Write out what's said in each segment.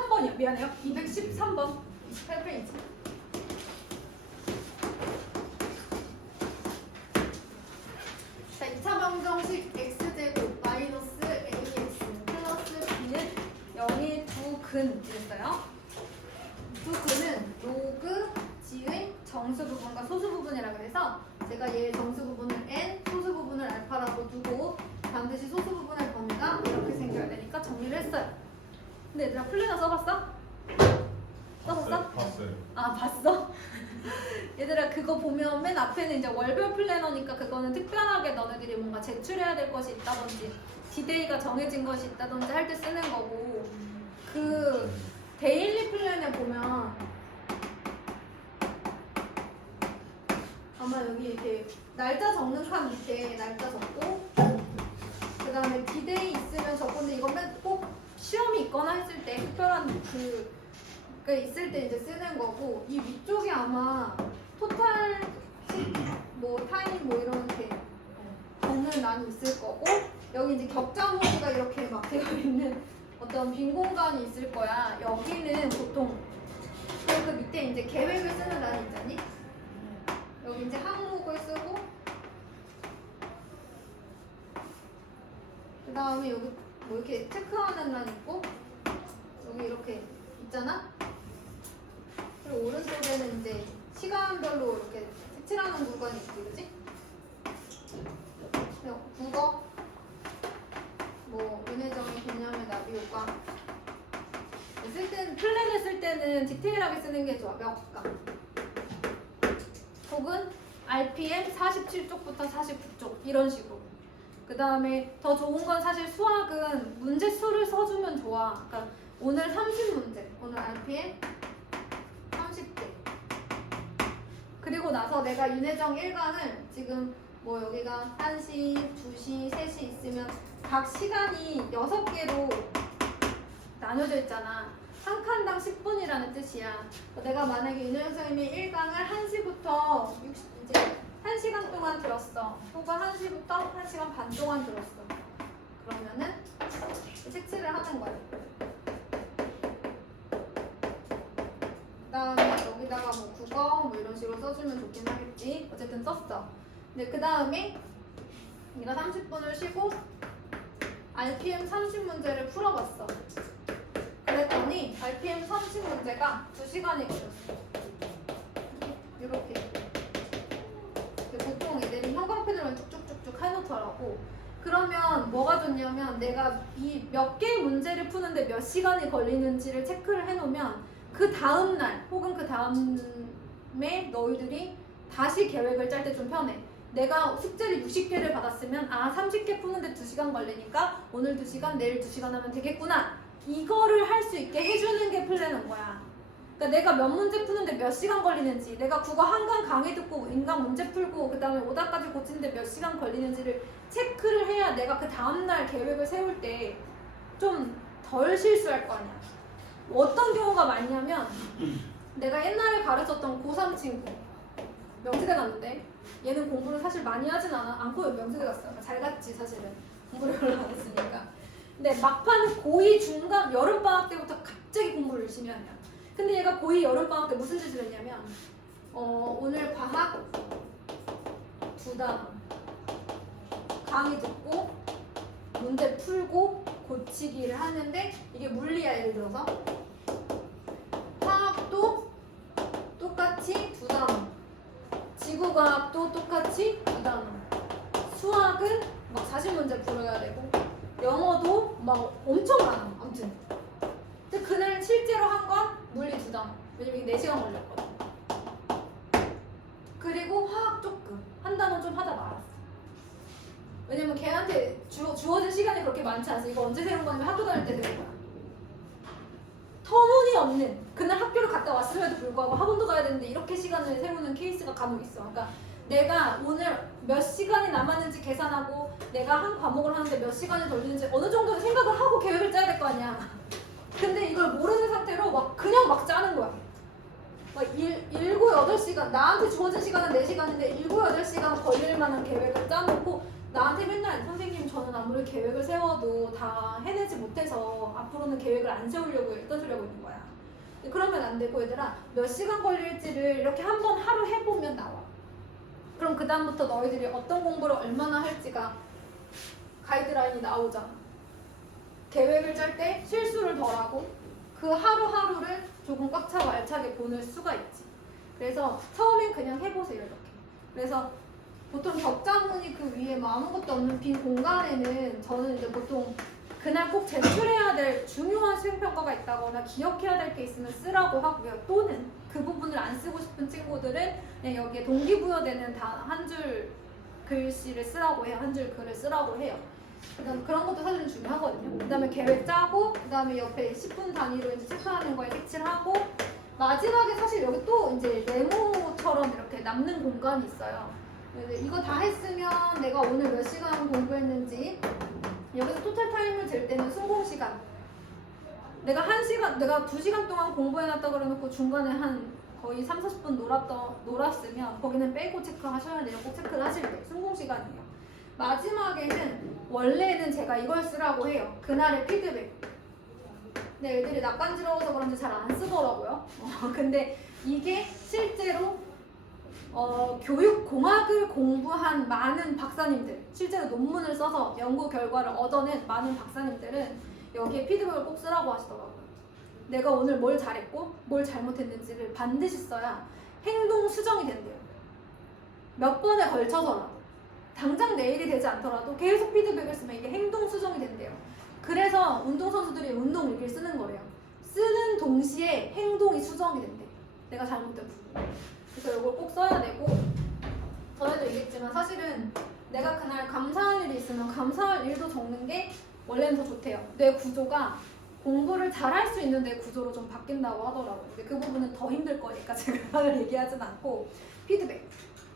213번이요. 미안해요. 213번. 28페이지. 자, 2차 방정식 x제곱 마이너스 ax 플러스 b는 0의 두 근 이랬어요. 두 근은 로그 g의 정수 부분과 소수 부분이라고 해서 제가 얘 정수 부분을 n, 소수 부분을 알파라고 두고 반드시 소수 부분의 범위가 이렇게 생겨야 되니까 정리를 했어요. 근데 얘들아 플래너 써봤어? 써봤어? 봤어요. 아 봤어? 얘들아 그거 보면 맨 앞에는 이제 월별 플래너니까 그거는 특별하게 너네들이 뭔가 제출해야 될 것이 있다든지 디데이가 정해진 것이 있다든지 할 때 쓰는 거고 그 데일리 플랜에 보면 아마 여기 이렇게 날짜 적는 칸 밑에 날짜 적고 그 다음에 디데이 있으면 적건데 이건 꼭 시험이 있거나 했을 때 특별한 그 있을 때 이제 쓰는 거고 이 위쪽에 아마 토탈 뭐 타임 뭐 이런 게 적는 란이 있을 거고 여기 이제 격자 모드가 이렇게 막 되어 있는 어떤 빈 공간이 있을 거야. 여기는 보통 그 밑에 이제 계획을 쓰는 란이 있잖니? 여기 이제 항목을 쓰고 그 다음에 여기 뭐 이렇게 체크하는 란 있고 여기 이렇게 있잖아? 그리고 오른쪽에는 이제 시간별로 이렇게 색칠하는 구간이 있지, 그지? 국어, 뭐 은혜정의 개념의 나비효과 쓸 때는 플랜을 쓸 때는 디테일하게 쓰는 게 좋아. 몇 강 혹은 RPM 47쪽부터 49쪽 이런 식으로. 그 다음에 더 좋은 건 사실 수학은 문제 수를 써주면 좋아. 그러니까 오늘 30문제, 오늘 RPM 30개. 그리고 나서 내가 윤혜정 1강을 지금 뭐 여기가 1시, 2시, 3시 있으면 각 시간이 6개로 나눠져 있잖아. 한 칸당 10분이라는 뜻이야. 내가 만약에 윤혜정 선생님이 1강을 1시부터 이제 1시간 동안 들었어. 혹은 1시부터 1시간 반 동안 들었어. 그러면은 색칠을 하는 거야. 그 다음에 여기다가 뭐 국어 뭐 이런 식으로 써주면 좋긴 하겠지. 어쨌든 썼어. 근데 그 다음에 네가 30분을 쉬고 RPM 30문제를 풀어봤어. 그랬더니 RPM 30문제가 2시간이 걸렸어. 이렇게. 보통 애들이 형광펜으로 쭉쭉쭉쭉 해놓더라고. 그러면 뭐가 좋냐면 내가 이 몇 개의 문제를 푸는데 몇 시간이 걸리는지를 체크를 해놓으면 그 다음날 혹은 그 다음에 너희들이 다시 계획을 짤 때 좀 편해. 내가 숙제를 60개를 받았으면 30개 푸는데 2시간 걸리니까 오늘 2시간 내일 2시간 하면 되겠구나. 이거를 할 수 있게 해주는 게 플래너인 거야. 그러니까 내가 몇 문제 푸는데 몇 시간 걸리는지, 내가 국어 한강 강의 듣고 인강 문제 풀고 그 다음에 오답까지 고치는데 몇 시간 걸리는지를 체크를 해야 내가 그 다음날 계획을 세울 때 좀 덜 실수할 거 아니야. 어떤 경우가 많냐면 내가 옛날에 가르쳤던 고3 친구 명지대 갔는데 얘는 공부를 사실 많이 하진 않고 명지대 갔어. 잘 갔지 사실은. 공부를 별로 안 했으니까. 근데 막판 고2 중간 여름방학 때부터 갑자기 공부를 열심히 하냐. 근데 얘가 고2 여름방학 때 무슨 짓을 했냐면 오늘 과학 2단 강의 듣고 문제 풀고 고치기를 하는데 이게 물리야. 예를 들어서 화학도 똑같이 2단원, 지구과학도 똑같이 2단원, 수학은 막 40문제 풀어야 되고 영어도 막 엄청 많아. 아무튼 근데 그날 실제로 한 건 물리 2단원. 왜냐면 이게 4시간 걸렸거든. 그리고 화학 조금 한 단원 좀 하다 말았어. 왜냐면 걔한테 주어진 시간이 그렇게 많지 않아서. 이거 언제 세운 거냐면 학교 다닐 때 세운 거야. 터무니없는 그날 학교를 갔다 왔음에도 불구하고 학원도 가야 되는데 이렇게 시간을 세우는 케이스가 간혹 있어. 그러니까 내가 오늘 몇 시간이 남았는지 계산하고 내가 한 과목을 하는데 몇 시간이 걸리는지 어느 정도 생각을 하고 계획을 짜야 될 거 아니야. 근데 이걸 모르는 상태로 막 그냥 막 짜는 거야. 막 7, 8시간, 나한테 주어진 시간은 4시간인데 7, 8시간 걸릴 만한 계획을 짜놓고 나한테 맨날 선생님 저는 아무리 계획을 세워도 다 해내지 못해서 앞으로는 이거는 계획을 안 세우려고 떠들려고 있는 거야. 그러면 안 되고 얘들아 몇 시간 걸릴지를 이렇게 한번 하루 해보면 나와. 그럼 그 다음부터 너희들이 어떤 공부를 얼마나 할지가 가이드라인이 나오잖아. 계획을 짤 때 실수를 덜하고 그 하루하루를 조금 꽉 차고 알차게 보낼 수가 있지. 그래서 처음엔 그냥 해보세요 이렇게. 그래서 보통 격자무늬 그 위에 뭐 아무것도 없는 빈 공간에는 저는 이제 보통 그날 꼭 제출해야 될 중요한 수행평가가 있다거나 기억해야 될 게 있으면 쓰라고 하고요. 또는 그 부분을 안 쓰고 싶은 친구들은 그냥 여기에 동기부여되는 한 줄 글씨를 쓰라고 해요. 한 줄 글을 쓰라고 해요. 그다음 그런 것도 사실은 중요하거든요. 그다음에 계획 짜고 그다음에 옆에 10분 단위로 이제 체크하는 거에 색칠하고 마지막에 사실 여기 또 이제 메모처럼 이렇게 남는 공간이 있어요. 이거 다 했으면 내가 오늘 몇 시간 공부했는지 여기서 토탈 타임을 잴 때는 순공 시간. 내가 2시간 동안 공부해놨다 그래놓고 중간에 한 거의 30-40분 놀았으면 거기는 빼고 체크하셔야 돼요. 꼭 체크를 하실 때. 순공 시간이에요. 마지막에는 원래는 제가 이걸 쓰라고 해요. 그날의 피드백. 근데 애들이 낯간지러워서 그런지 잘 안 쓰더라고요. 근데 이게 실제로 교육공학을 공부한 많은 박사님들, 실제로 논문을 써서 연구 결과를 얻어낸 많은 박사님들은 여기에 피드백을 꼭 쓰라고 하시더라고요. 내가 오늘 뭘 잘했고 뭘 잘못했는지를 반드시 써야 행동 수정이 된대요. 몇 번에 걸쳐서라도. 당장 내일이 되지 않더라도 계속 피드백을 쓰면 이게 행동 수정이 된대요. 그래서 운동선수들이 운동일기를 쓰는 거래요. 쓰는 동시에 행동이 수정이 된대. 내가 잘못된 부분. 그래서 이걸 꼭 써야 되고, 전에도 얘기했지만 사실은 내가 그날 감사할 일이 있으면 감사할 일도 적는 게 원래는 더 좋대요. 뇌 구조가 공부를 잘할 수 있는 뇌 구조로 좀 바뀐다고 하더라고요. 근데 그 부분은 더 힘들 거니까 제가 오늘 얘기하진 않고, 피드백.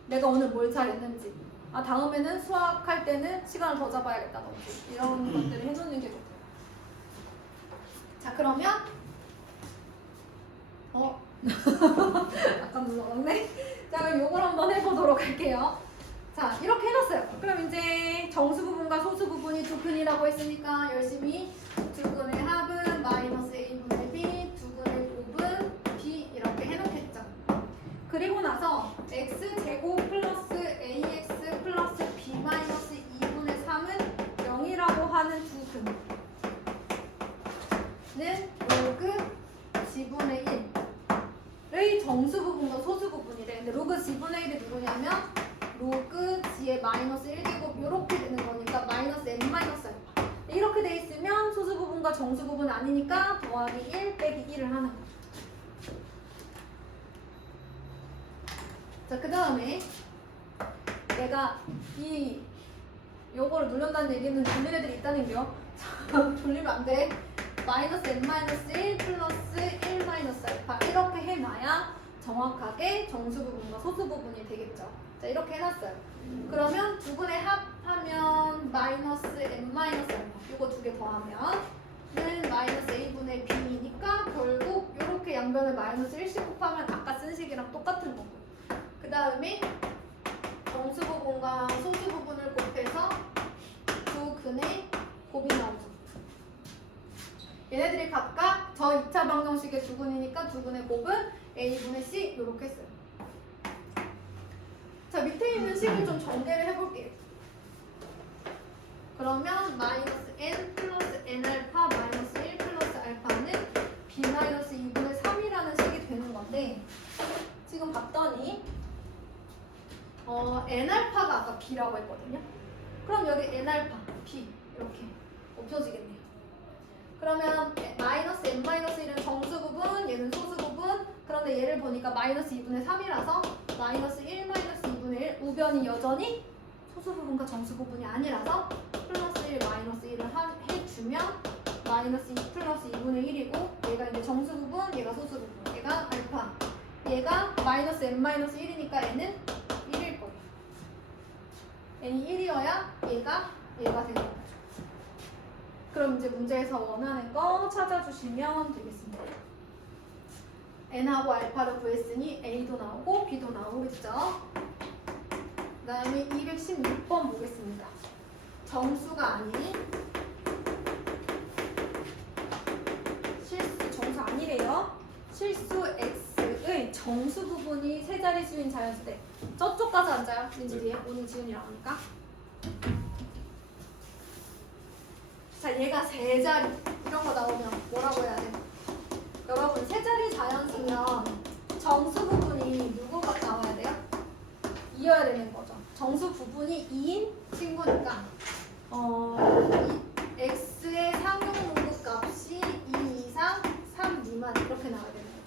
내가 오늘 뭘 잘했는지. 다음에는 수학할 때는 시간을 더 잡아야겠다든지 이런 것들을 해놓는 게 좋대요. 자, 그러면 약간 무서웠네. 자, 그럼 요걸 한번 해보도록 할게요. 자, 이렇게 해놨어요. 그럼 이제 정수 부분과 소수 부분이 두 근이라고 했으니까 열심히 두 근의 합은 마이너스 a분의 b, 두 근의 곱은 b 이렇게 해놓겠죠. 그리고 나서 x제곱 플러스 ax 플러스 b 마이너스 2분의 3은 0이라고 하는 두 근은 로그 g분의 1의 정수 부분과 소수 부분이래. 근데 로그 g분의 1이 누구냐면 로그 g의 마이너스 1제곱 이렇게 되는 거니까 마이너스 n 마이너스 알파. 이렇게 돼 있으면 소수 부분과 정수 부분 아니니까 더하기 1 빼기 1을 하는 거죠. 자, 그 다음에 내가 요거를 누른다는 얘기는 돌린 애들이 있다는 게요. 돌리면 안 돼. 마이너스 n 마이너스 1 플러스 1 마이너스 알파 이렇게 해놔야 정확하게 정수 부분과 소수 부분이 되겠죠. 자, 이렇게 해놨어요. 그러면 두 분의 합하면 마이너스 n 마이너스 알파 이거 두 개 더하면은 마이너스 a분의 b니까 결국 이렇게 양변을 마이너스 1씩 곱하면 아까 쓴 식이랑 똑같은 거고. 그 다음에 정수 부분과 소수 부분을 곱해서 두 근의 곱이 나오죠. 얘네들이 각각 저 2차 방정식의 두 근이니까 두 근의 곱은 a분의 c 이렇게 했어요. 자, 밑에 있는 식을 좀 전개를 해볼게요. 그러면 마이너스 n 플러스 n 알파 마이너스 1 플러스 알파는 b 마이너스 2분의 3이라는 식이 되는 건데 지금 봤더니 n알파가 아까 b라고 했거든요. 그럼 여기 n알파, b 이렇게 없어지겠네요. 그러면 마이너스 n 마이너스 1은 정수 부분, 얘는 소수 부분. 그런데 얘를 보니까 마이너스 2분의 3이라서 마이너스 1 마이너스 2분의 1 우변이 여전히 소수 부분과 정수 부분이 아니라서 플러스 1 마이너스 1을 해주면 마이너스 2 플러스 2분의 1이고 얘가 이제 정수 부분, 얘가 소수 부분, 얘가 알파. 얘가 마이너스 n 마이너스 1이니까 n은 1일 거예요. n이 1이어야 얘가 되는 거죠. 그럼 이제 문제에서 원하는 거 찾아주시면 되겠습니다. n하고 알파를 구했으니 a도 나오고 b도 나오겠죠. 그 다음에 216번 보겠습니다. 정수가 아닌 정수 부분이 세 자릿수인 자연수대. 저쪽 가서 앉아요. 민지 뒤에. 오늘 지은이랑 하니까. 자, 얘가 세 자리. 이런 거 나오면 뭐라고 해야 돼? 여러분, 세 자리 자연수면 정수 부분이 누구가 나와야 돼요? 이어야 되는 거죠. 정수 부분이 2인 친구니까 이 x의 상용로그 값이 2 이상 3 미만 이렇게 나와야 되는 거죠.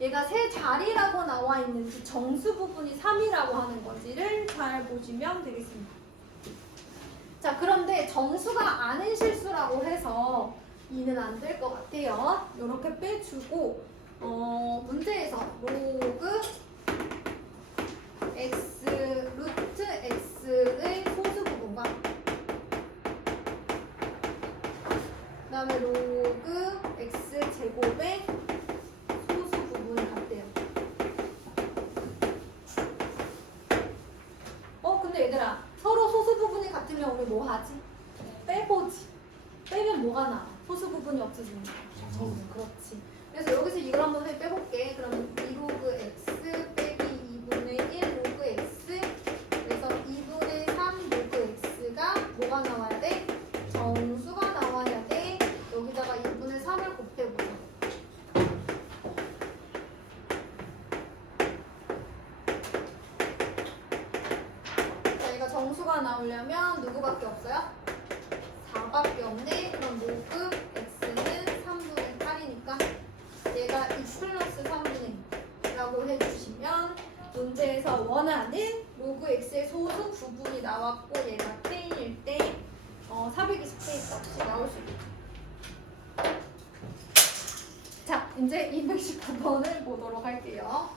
얘가 세 자리라고 나와 있는지 정수 부분이 3이라고 하는 건지를 잘 보시면 되겠습니다. 자, 그런데 정수가 아닌 실수라고 해서 2는 안 될 것 같아요. 이렇게 빼주고 문제에서 로그 x 루트 x의 소수 부분과 그 다음에 로그 x 제곱의 소수 부분이 같대요. 근데 얘들아, 서로 소수 부분이 같으면 우리 뭐 하지? 빼보지. 빼면 뭐가 나와? 소수 부분이 없어지니까. 그렇지. 그래서 여기서 이걸 한번 빼볼게. 그럼 2로그 x 빼기 2분의 1 로그 x. 그래서 2분의 3 로그 x가 뭐가 나와야 돼? 정수가 나와야 돼. 여기다가 2분의 3을 곱해보자. 자, 얘가 정수가 나오려면 누구밖에 없어요? 4밖에 없네. 그럼 로그 x는 3분의 8이니까 얘가 2 플러스 3분의 2라고 해주시면 문제에서 원하는 로그 x의 소수 부분이 나왔고 얘가 k일 때 420k 값이 나올 수 있겠죠. 자, 이제 219번을 보도록 할게요.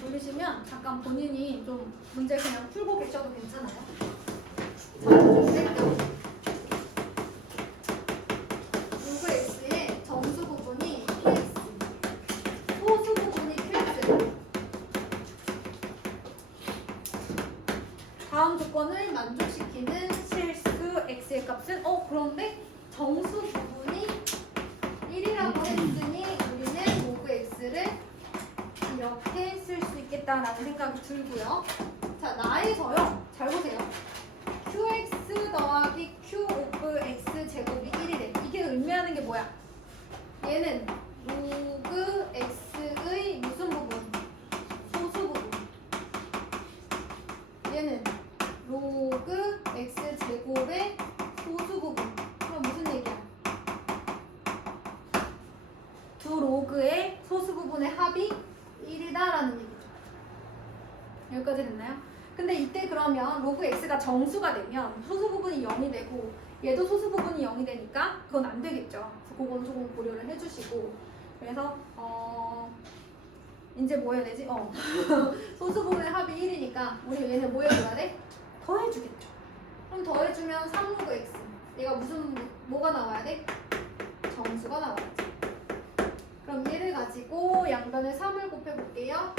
돌리시면 잠깐 본인이 좀 문제 그냥 풀고 계셔도 괜찮아요. 로그 x의 정수 부분이 px, 소수 부분이 qx. 다음 조건을 만족시키는 실수 x의 값은 그런데 정수 부분이 1이라고 했으니 우리는 로그 x를 이렇게 쓸 수 있겠다라는 생각이 들고요. 자, 나에서요. 잘 보세요. qx 더하기 q 오브 x 제곱이 1이래. 이게 의미하는 게 뭐야? 얘는 로그 x의 무슨 부분? 소수 부분. 얘는 로그 x 제곱의 소수 부분. 그럼 무슨 얘기야? 두 로그의 소수 부분의 합이 1이다라는 얘기죠. 여기까지 됐나요? 근데 이때 그러면 로그 x가 정수가 되면 소수 부분이 0이 되고 얘도 소수 부분이 0이 되니까 그건 안 되겠죠. 그래서 그건 조금 고려를 해주시고 그래서 이제 뭐 해야 되지? 소수 부분의 합이 1이니까 우리 얘네 뭐 해줘야 돼? 더해주겠죠. 그럼 더해주면 3로그 x 얘가 뭐가 나와야 돼? 정수가 나와야지. 그럼 얘를 가지고 양변에 3을 곱해볼게요.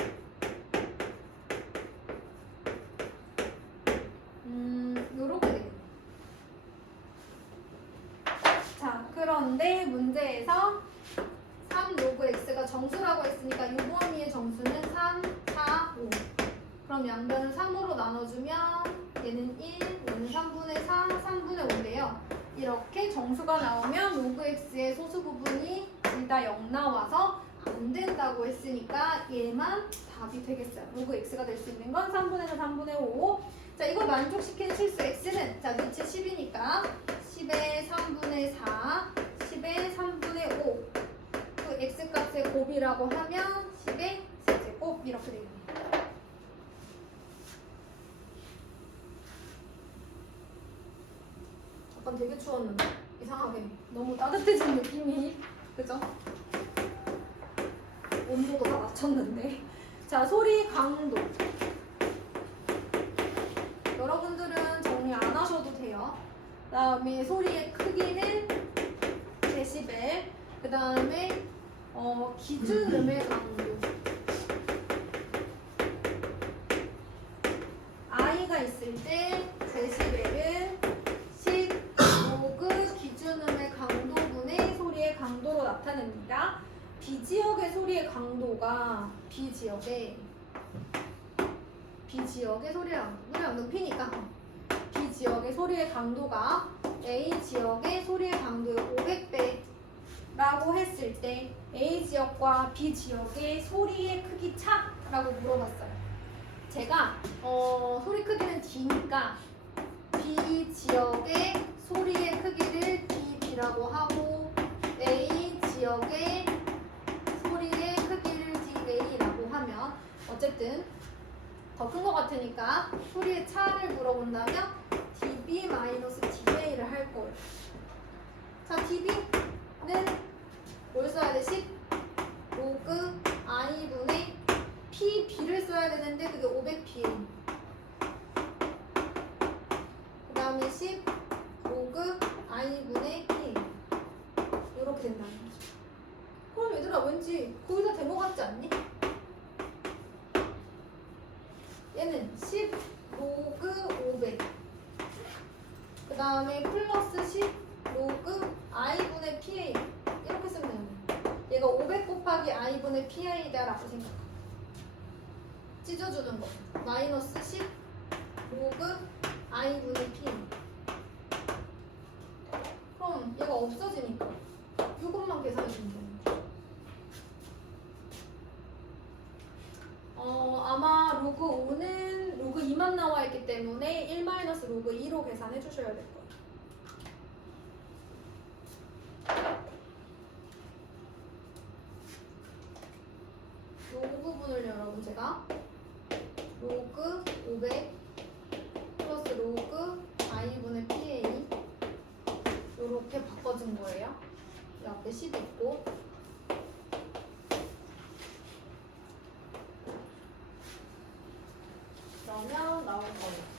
요렇게 되겠네. 자, 그런데 문제에서 3 로그 x가 정수라고 했으니까 이 범위의 정수는 3, 4, 5. 그럼 양변을 3으로 나눠주면 얘는 1, 얘는 3분의 4, 3분의 5인데요. 이렇게 정수가 나오면 로그 x의 소수 부분이 둘 다 0 나와서 안 된다고 했으니까 얘만 답이 되겠어요. 로그 x가 될 수 있는 건 3분의 4, 3분의 5. 자, 이걸 만족시키는 실수 x는 자, 위치 10이니까 10의 3분의 4, 10의 3분의 5. 그 x값의 곱이라고 하면 10의 세제곱 이렇게 되겠네요. 잠깐 되게 추웠는데 이상하게 너무 따뜻해진 느낌이 그죠? 온도도 다 맞췄는데. 자, 소리 강도 여러분들은 정리 안 하셔도 돼요. 그 다음에 소리의 크기는 데시벨, 그 다음에 기준 음의 강도 I가 있을 때 데시벨은 B지역의 소리의 강도가 B지역의 소리의 강도 P니까 B지역의 소리의 강도가 A지역의 소리의 강도의 500배라고 했을 때 A지역과 B지역의 소리의 크기 차라고 물어봤어요. 제가 소리 크기는 D니까 B지역의 소리의 크기를 DB라고 하고 A지역의 소리의 크기를 DA라고 하면 어쨌든 더 큰 것 같으니까 소리의 차를 물어본다면 dB-dA를 할 거예요. 자, dB는 뭘 써야 돼? 10 로그 i분의 PB를 써야 되는데 그게 500PA. 그 다음에 10 로그 i분의 PA. 이렇게 된다는 거죠. 그럼 얘들아 왠지 거의 다 된 것 같지 않니? 얘는 10 로그 500. 그 다음에 플러스 10 로그 i분의 PA. 이렇게 쓰면 되는 거야. 얘가 500 곱하기 i분의 PA다 라고 생각해. 찢어주는 거. 마이너스 10 로그 i분의 PA. 그럼 얘가 없어지니까 이것만 계산해 주면 돼요. 아마 로그 5는 로그 2만 나와 있기 때문에 1 마이너스 로그 2로 계산해 주셔야 될 거예요. 이 부분을 여러분 제가 로그 500 플러스 로그 i분의 PA 이렇게 바꿔준 거예요. 이 앞에 10 있고 그러면 나올 거예요.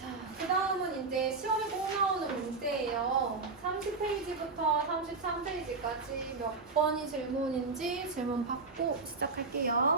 자, 그 다음은 이제 시험에 꼭 나오는 문제예요. 30페이지부터 33페이지까지 몇 번이 질문인지 질문 받고 시작할게요.